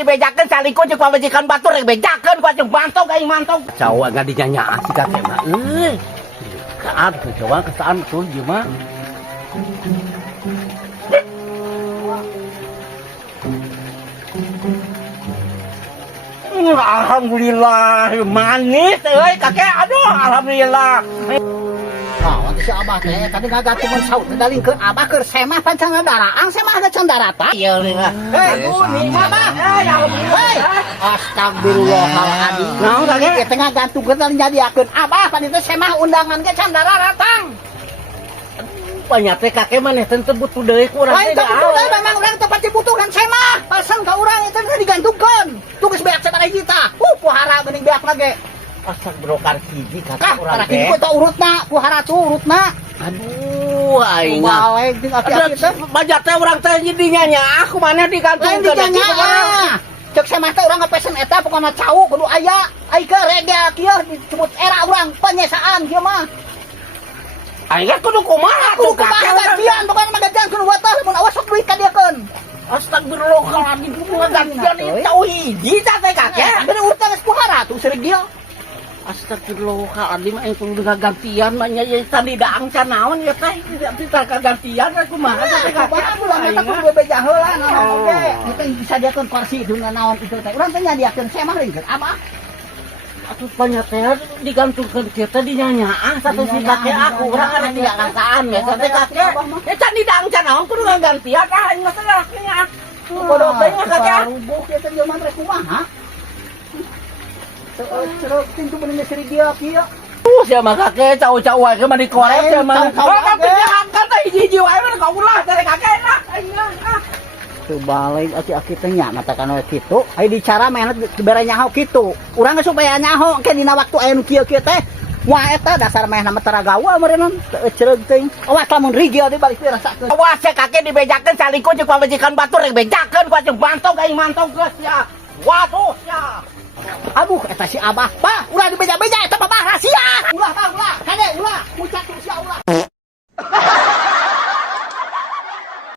dibejakeun salingkuh jeung pamajikan batur rek bejakeun ku jeung mantong aing mantong. Jawa enggak dinyanyaan si kakek mah. Saat Jawa kesaan betul ieu mah. Alhamdulillah manis euy kakek. Aduh alhamdulillah. Nah, si Abah teh tadi ngagantungan saut dalingkeun Abah keur semah pancang daraang semah ada cendarata. Ieu nih mah. Aduh, nih mah. Hei, astagfirullahaladzim. Naon kakek? Ieu teh ngagantungkeun tadi nyadiakeun Abah tadi teh semah undangan ge cendaratang. Banyak teh kakek maneh teh butuh deui ku urang Lain teh. teh butuh memang urang teh pasti butuhkan semah. Pasan ka urang itu digantungkeun. Tugas beak sabaraha hijita. Pohara geuning beak lage. Astagfirullahaladzim hiji kakek Kah, urang tah teh. kitu teh urutna, pohara tuh urutna. Aduh aing. Balik jeung aki-aki teh. Banyak teh urang teh jadi nya aku maneh Lain digantungkeun. ditanya. Cek saya mah teh urang ngapesen eta pokona cau kudu aya. Ai ke rega kieu disebut era urang penyesaan kieu mah. Aing kudu kumaha Kudu kumaha gajian pokona mah gajian kudu watah mun awas sok duit ka dieukeun. Astagfirullahaladzim kudu gantian ieu tau hiji teh kakek. Bener urutan geus pohara tuh seureug dia. Astagfirullahaladzim aing kudu gantian mah nya tadi daang can naon ya teh. Kita gantian kumaha teh kakek. Kumaha bulan eta kudu bebeja heula naon oge. Kita bisa dieukeun kursi dengan naon itu teh. Urang teh nyadiakeun semah ringkeun Abah. Atuh banyak teh digantungkeun kita dinyanyaan satu si kakek aku urang ada tiga kasaan ya teh kakek. Ya can di daang can naon kudu gantian aing mah teh lakinya. Kudu teh kakek. Rubuh kieu teh jelema rek kumaha? Cerok pintu bener seri dia kieu. Sia mah kakek cau-cau wae mah dikorek sia mah. Tapi angkat teh hiji-hiji wae mah kaulah teh kakek nah. Tuh balik aki-aki teh nya matakan we kitu. Ai dicara mah bere nyaho kitu. Urang geus supaya nyaho ke dina waktu aya nu kieu-kieu teh. Wah eta dasar mah nama teragawa meureun teu cereug teuing. Awas lamun rigil di balik dirasakeun. Awas kakek dibejakeun salingkuh jeung pamajikan batur rek bejakeun ku jeung mantong aing mantong geus ya. Waduh ya. Aduh eta si Abah. Bah, ulah dibeja-beja